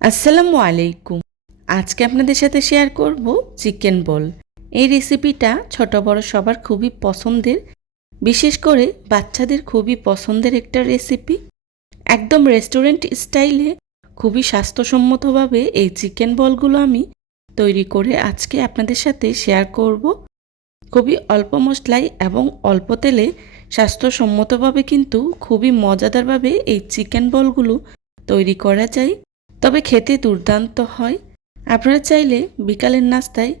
আসসালামু আলাইকুম। আজকে আপনাদের সাথে শেয়ার করব চিকেন বল। এই রেসিপিটা ছোট বড় সবার খুবই পছন্দের, বিশেষ করে বাচ্চাদের খুবই পছন্দের একটা রেসিপি। একদম রেস্টুরেন্ট স্টাইলে খুবই স্বাস্থ্যসম্মতভাবে এই চিকেন বলগুলো আমি তৈরি করে আজকে আপনাদের সাথে শেয়ার করব। খুবই অল্প মশলায় এবং অল্প তেলে স্বাস্থ্যসম্মতভাবে কিন্তু খুবই মজাদারভাবে এই চিকেন বলগুলো তৈরি করা যায়। তবে খেতে দুর্দান্ত হয়। আপনারা চাইলে বিকালের নাস্তায়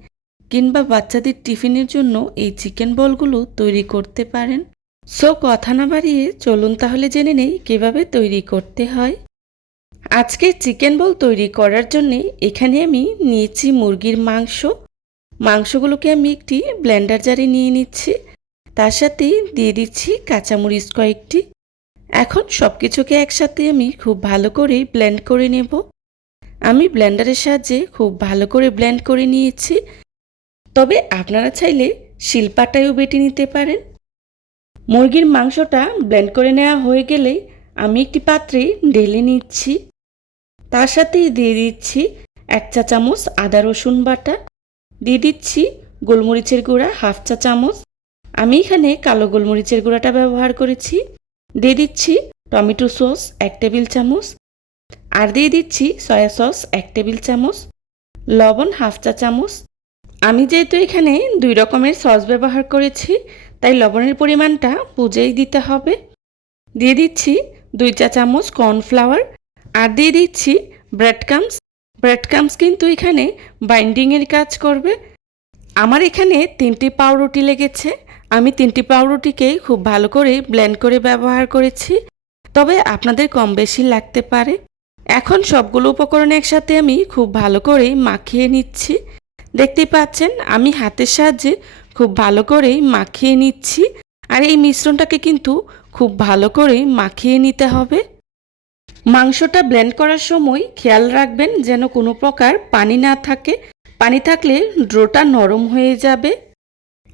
কিংবা বাচ্চাদের টিফিনের জন্য এই চিকেন বলগুলো তৈরি করতে পারেন। সো কথা না বাড়িয়ে চলুন তাহলে জেনে নেই কিভাবে তৈরি করতে হয়। আজকে চিকেন বল তৈরি করার জন্য এখানে আমি নিয়েছি মুরগির মাংসগুলোকে আমি একটি ব্লেন্ডার জারে নিয়ে নিচ্ছি। তার সাথে দিয়ে দিচ্ছি কাঁচামরিচ কয়েকটি। এখন সব কিছুকে একসাথে আমি খুব ভালো করে ব্লেন্ড করে নেব। আমি ব্লেন্ডারের সাহায্যে খুব ভালো করে ব্লেন্ড করে নিয়েছি। তবে আপনারা চাইলে শিলপাটায়ও বেটে নিতে পারেন। মুরগির মাংসটা ব্লেন্ড করে নেওয়া হয়ে গেলেই আমি একটি পাত্রে ঢেলে নিচ্ছি। তার সাথে দিয়ে দিচ্ছি 1 চা চামচ আদা রসুন বাটা, দিয়ে দিচ্ছি গোলমরিচের গুঁড়া 1/2 চা চামচ। আমি এখানে কালো গোলমরিচের গুঁড়াটা ব্যবহার করেছি। দিয়ে দিচ্ছি টমেটো সস 1 টেবিল চামচ, আর দিয়ে দিচ্ছি সয়া সস 1 টেবিল চামচ, লবণ 1/2 চা চামচ। আমি যেহেতু এখানে 2 রকমের সস ব্যবহার করেছি, তাই লবণের পরিমাণটা বুঝেই দিতে হবে। দিয়ে দিচ্ছি 2 চা চামচ কর্নফ্লাওয়ার, আর দিয়ে দিচ্ছি ব্রেড ক্রাম্বস কিন্তু এখানে বাইন্ডিংয়ের কাজ করবে। আমার এখানে 3টি পাউরুটি লেগেছে। আমি 3টি পাউরুটিকেই খুব ভালো করে ব্লেন্ড করে ব্যবহার করেছি, তবে আপনাদের কম বেশি লাগতে পারে। এখন সবগুলো উপকরণ একসাথে আমি খুব ভালো করে মাখিয়ে নিচ্ছি। দেখতেই পাচ্ছেন আমি হাতের সাহায্যে খুব ভালো করে মাখিয়ে নিচ্ছি। আর এই মিশ্রণটাকে কিন্তু খুব ভালো করে মাখিয়ে নিতে হবে। মাংসটা ব্লেন্ড করার সময় খেয়াল রাখবেন যেন কোনো প্রকার পানি না থাকে। পানি থাকলে ডোটা নরম হয়ে যাবে।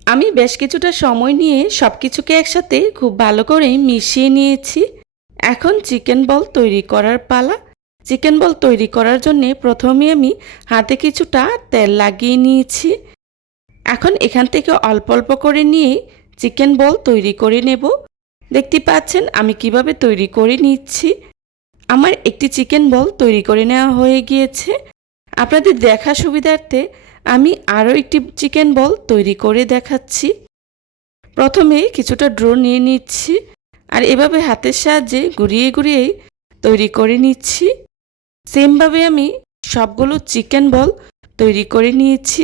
আমি বেশ কিছুটা সময় নিয়ে সব কিছুকে একসাথে খুব ভালো করে মিশিয়ে নিয়েছি। এখন চিকেন বল তৈরি করার পালা। চিকেন বল তৈরি করার জন্য প্রথমে আমি হাতে কিছুটা তেল লাগিয়ে নিয়েছি। এখন এখান থেকে অল্প অল্প করে নিয়ে চিকেন বল তৈরি করে নেব। দেখতে পাচ্ছেন আমি কিভাবে তৈরি করে নিচ্ছি। আমার একটি চিকেন বল তৈরি করে নেওয়া হয়ে গিয়েছে। আপনাদের দেখা সুবিধার্থে আমি আরও একটি চিকেন বল তৈরি করে দেখাচ্ছি। প্রথমে কিছুটা ডো নিয়ে নিচ্ছি, আর এভাবে হাতের সাহায্যে ঘুরিয়ে ঘুরিয়ে তৈরি করে নিচ্ছি। সেমভাবে আমি সবগুলো চিকেন বল তৈরি করে নিয়েছি।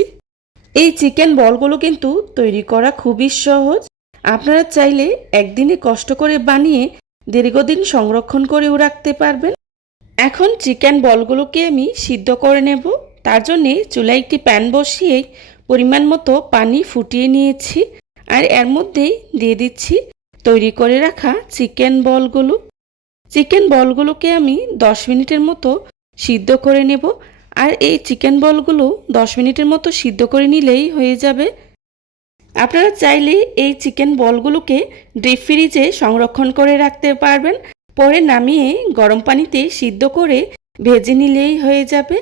এই চিকেন বলগুলো কিন্তু তৈরি করা খুবই সহজ। আপনারা চাইলে একদিনে কষ্ট করে বানিয়ে দীর্ঘদিন সংরক্ষণ করেও রাখতে পারবেন। এখন চিকেন বলগুলোকে আমি সিদ্ধ করে নেব। তার জন্যে চুলায় একটি প্যান বসিয়ে পরিমাণ মতো পানি ফুটিয়ে নিয়েছি, আর এর মধ্যেই দিয়ে দিচ্ছি তৈরি করে রাখা চিকেন বলগুলোকে আমি 10 মিনিটের মতো সিদ্ধ করে নেব। আর এই চিকেন বলগুলো 10 মিনিটের মতো সিদ্ধ করে নিলেই হয়ে যাবে। আপনারা চাইলে এই চিকেন বলগুলোকে ডিপ ফ্রিজে সংরক্ষণ করে রাখতে পারবেন। পরে নামিয়ে গরম পানিতে সিদ্ধ করে ভেজে নিলেই হয়ে যাবে।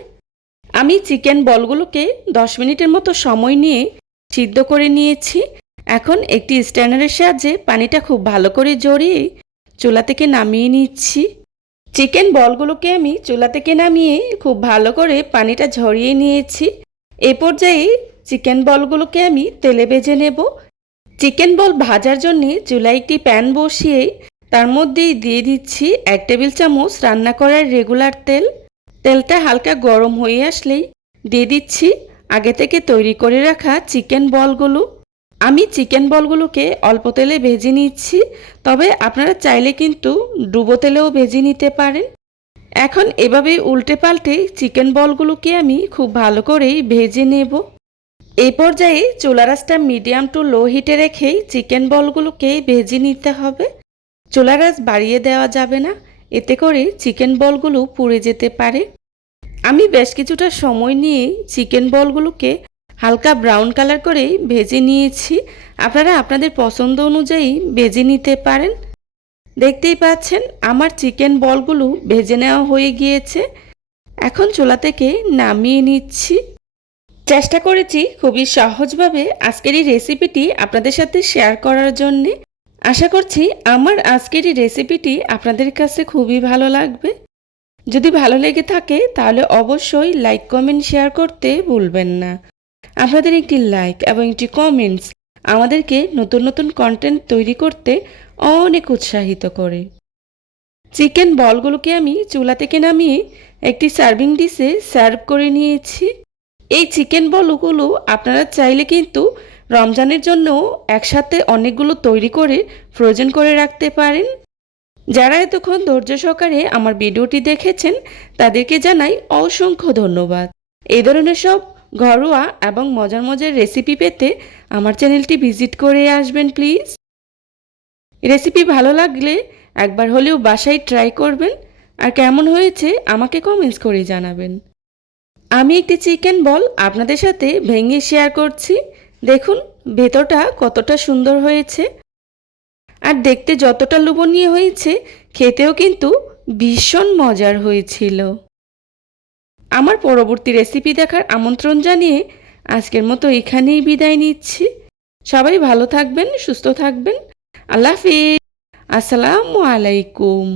আমি চিকেন বলগুলোকে 10 মিনিটের মতো সময় নিয়ে সিদ্ধ করে নিয়েছি। এখন একটি স্ট্যানারের সাহায্যে পানিটা খুব ভালো করে ঝরিয়ে চুলা থেকে নামিয়ে নিচ্ছি। চিকেন বলগুলোকে আমি চুলা থেকে নামিয়ে খুব ভালো করে পানিটা ঝরিয়ে নিয়েছি। এ পর্যায়ে চিকেন বলগুলোকে আমি তেলে ভেজে নেব। চিকেন বল ভাজার জন্য চুলায় একটি প্যান বসিয়ে তার মধ্যেই দিয়ে দিচ্ছি 1 টেবিল চামচ রান্না করার রেগুলার তেল। তেলটা হালকা গরম হয়ে আসলেই দিয়ে দিচ্ছি আগে থেকে তৈরি করে রাখা চিকেন বলগুলো। আমি চিকেন বলগুলোকে অল্প তেলে ভেজে নিচ্ছি, তবে আপনারা চাইলে কিন্তু ডুবো তেলেও ভেজে নিতে পারেন। এখন এভাবে উল্টে পাল্টে চিকেন বলগুলোকে আমি খুব ভালো করেই ভেজে নেব। এই পর্যায়ে চুলার আঁচটা মিডিয়াম টু লো হিটে রেখেই চিকেন বলগুলোকে ভেজে নিতে হবে। চুলার আঁচ বাড়িয়ে দেওয়া যাবে না, এতে করে চিকেন বলগুলো পুড়ে যেতে পারে। আমি বেশ কিছুটা সময় নিয়ে চিকেন বলগুলোকে হালকা ব্রাউন কালার করে ভেজে নিয়েছি। আপনারা আপনাদের পছন্দ অনুযায়ী ভেজে নিতে পারেন। দেখতেই পাচ্ছেন আমার চিকেন বলগুলো ভেজে নেওয়া হয়ে গিয়েছে। এখন চুলা থেকে নামিয়ে নিচ্ছি। চেষ্টা করেছি খুবই সহজভাবে আজকের এই রেসিপিটি আপনাদের সাথে শেয়ার করার জন্যে। আশা করছি আমার আজকের এই রেসিপিটি আপনাদের কাছে খুবই ভালো লাগবে। যদি ভালো লেগে থাকে তাহলে অবশ্যই লাইক কমেন্ট শেয়ার করতে ভুলবেন না। আপনাদের একটি লাইক এবং একটি কমেন্টস আমাদেরকে নতুন নতুন কন্টেন্ট তৈরি করতে অনেক উৎসাহিত করে। চিকেন বলগুলোকে আমি চুলা থেকে নামিয়ে একটি সার্ভিং ডিশে সার্ভ করে নিয়েছি। এই চিকেন বলগুলো আপনারা চাইলে কিন্তু রমজানের জন্য একসাথে অনেকগুলো তৈরি করে ফ্রোজেন করে রাখতে পারেন। যারা এতক্ষণ ধৈর্য সহকারে আমার ভিডিওটি দেখেছেন তাদেরকে জানাই অসংখ্য ধন্যবাদ। এই ধরনের সব ঘরোয়া এবং মজার মজার রেসিপি পেতে আমার চ্যানেলটি ভিজিট করে আসবেন প্লিজ। রেসিপি ভালো লাগলে একবার হলেও বাসায় ট্রাই করবেন, আর কেমন হয়েছে আমাকে কমেন্টস করে জানাবেন। আমি একটি চিকেন বল আপনাদের সাথে ভেঙে শেয়ার করছি। দেখুন ভেতরটা কতটা সুন্দর হয়েছে, আর দেখতে যতটা লোভনীয় হয়েছে খেতেও কিন্তু ভীষণ মজার হয়েছিল। আমার পরবর্তী রেসিপি দেখার আমন্ত্রণ জানিয়ে আজকের মতো এখানেই বিদায় নিচ্ছি। সবাই ভালো থাকবেন, সুস্থ থাকবেন। আল্লাহ হাফিজ। আসসালামু আলাইকুম।